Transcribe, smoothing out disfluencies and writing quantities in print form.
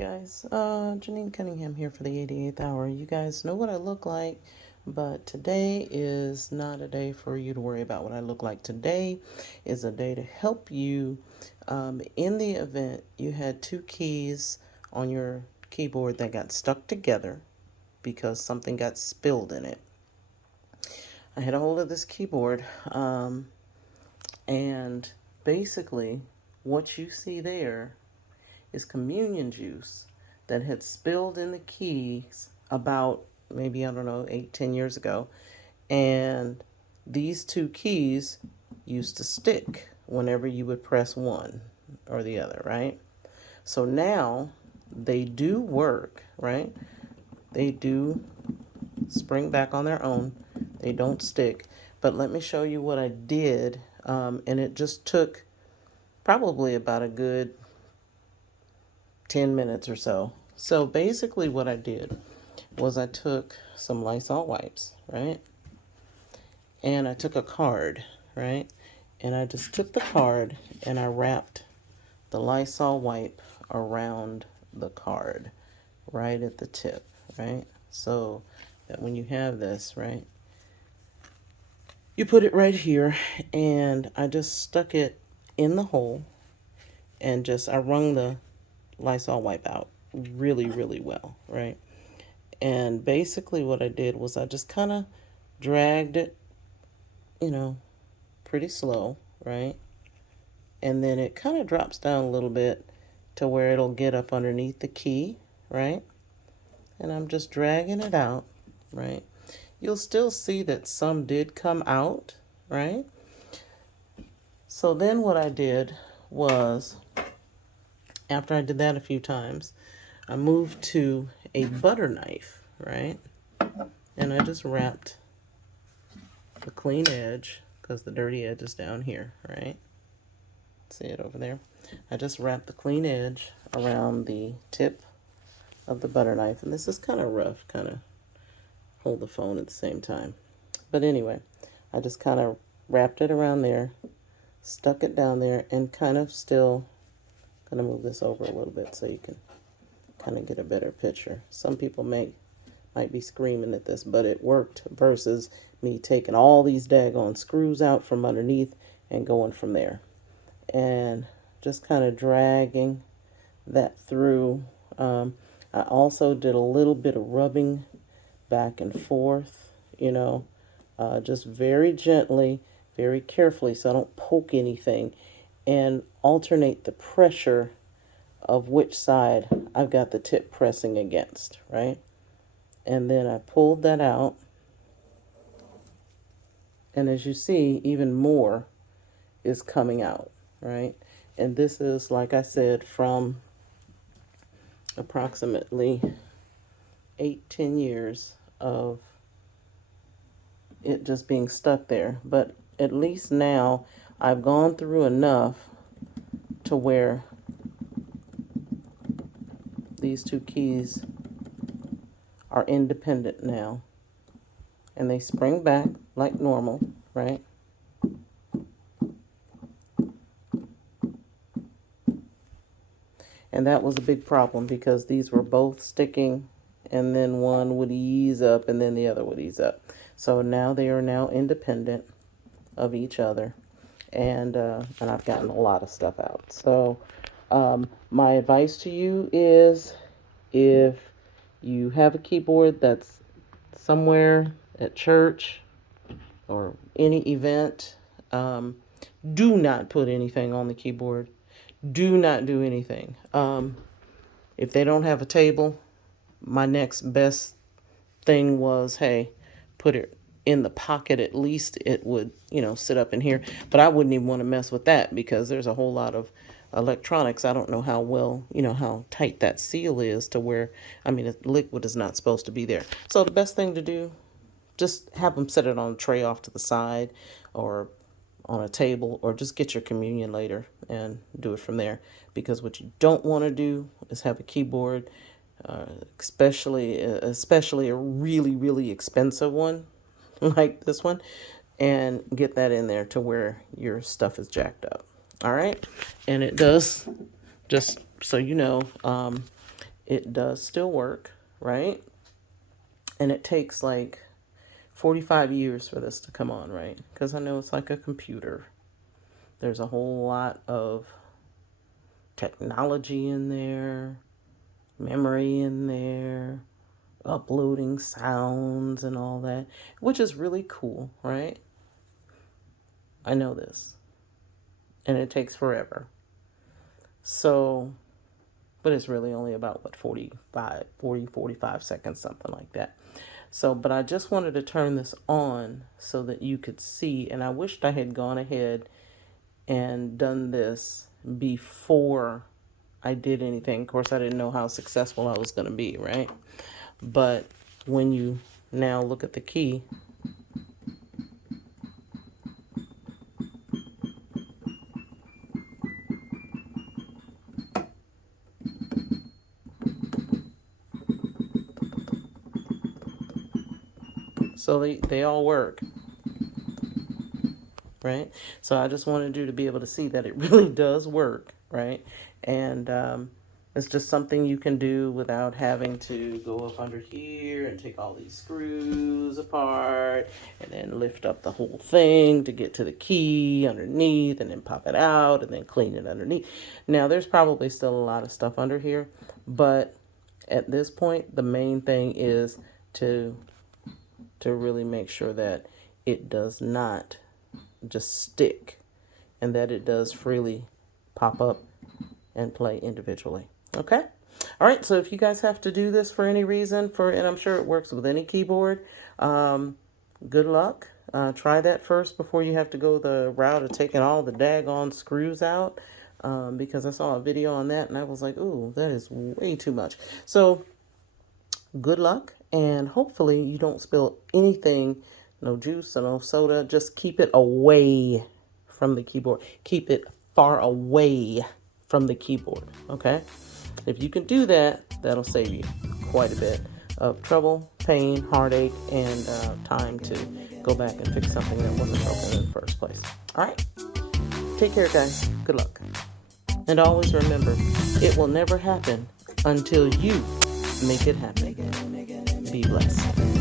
guys, Ja Neine Cunningham here for the 88th hour. You guys know what I look like, but today is not a day for you to worry about what I look like. Today is a day to help you in the event you had two keys on your keyboard that got stuck together because something got spilled in it. I had a hold of this keyboard, and basically what you see there is communion juice that had spilled in the keys about maybe, I don't know, 8, 10 years ago. And these two keys used to stick whenever you would press one or the other, right? So now they do work, right? They do spring back on their own. They don't stick. But let me show you what I did. And it just took probably about a good 10 minutes or so. So basically what I did was I took some Lysol wipes, right? And I took a card, right? And I just took the card and I wrapped the Lysol wipe around the card right at the tip, right? So that when you have this, right, you put it right here, and I just stuck it in the hole and I wrung the Lysol wipe out really, really well, right? And basically what I did was I just kind of dragged it, you know, pretty slow, right? And then it kind of drops down a little bit to where it'll get up underneath the key, right? And I'm just dragging it out, right? You'll still see that some did come out, right? So then what I did was, after I did that a few times, I moved to a butter knife, right? And I just wrapped the clean edge, because the dirty edge is down here, right? See it over there? I just wrapped the clean edge around the tip of the butter knife. And this is kind of rough, kind of hold the phone at the same time. But anyway, I just kind of wrapped it around there, stuck it down there, and kind of still going to move this over a little bit so you can kind of get a better picture. Some people might be screaming at this, but it worked versus me taking all these daggone screws out from underneath and going from there. And just kind of dragging that through. I also did a little bit of rubbing back and forth, just very gently, very carefully so I don't poke anything, and alternate the pressure of which side I've got the tip pressing against, right? And then I pulled that out, and as you see, even more is coming out, right? And this is, like I said, from approximately 8, 10 years of it just being stuck there. But at least now I've gone through enough to where these two keys are independent now, and they spring back like normal, right? And that was a big problem because these were both sticking, and then one would ease up and then the other would ease up. So now they are now independent of each other, and I've gotten a lot of stuff out. So my advice to you is, if you have a keyboard that's somewhere at church or any event, do not put anything on the keyboard. Do not do anything. If they don't have a table, my next best thing was, hey, put it in the pocket. At least it would, sit up in here. But I wouldn't even want to mess with that because there's a whole lot of electronics. I don't know how well, how tight that seal is to where, the liquid is not supposed to be there. So the best thing to do, just have them set it on a tray off to the side or on a table, or just get your communion later and do it from there. Because what you don't want to do is have a keyboard, especially a really, really expensive one like this one, and get that in there to where your stuff is jacked up. All right. And it does, just so you know, it does still work, right? And it takes like 45 years for this to come on, right? Because I know it's like a computer. There's a whole lot of technology in there, memory in there, uploading sounds and all that, which is really cool, right? I know this. And it takes forever. So, but it's really only about what, 45 seconds, something like that. So, but I just wanted to turn this on so that you could see, and I wished I had gone ahead and done this before I did anything. Of course, I didn't know how successful I was going to be, right? But when you now look at the key, so they all work, right? So I just wanted you to be able to see that it really does work, right? And it's just something you can do without having to go up under here and take all these screws apart and then lift up the whole thing to get to the key underneath and then pop it out and then clean it underneath. Now, there's probably still a lot of stuff under here, but at this point, the main thing is to really make sure that it does not just stick and that it does freely pop up and play individually. Okay? All right, so if you guys have to do this for any reason, and I'm sure it works with any keyboard, good luck. Try that first before you have to go the route of taking all the daggone screws out, because I saw a video on that and I was like, ooh, that is way too much. So good luck, and hopefully you don't spill anything, no juice or no soda. Just keep it away from the keyboard. Keep it far away from the keyboard, okay? If you can do that, that'll save you quite a bit of trouble, pain, heartache, and time to go back and fix something that wasn't broken in the first place. All right? Take care, guys. Good luck. And always remember, it will never happen until you make it happen. Be blessed.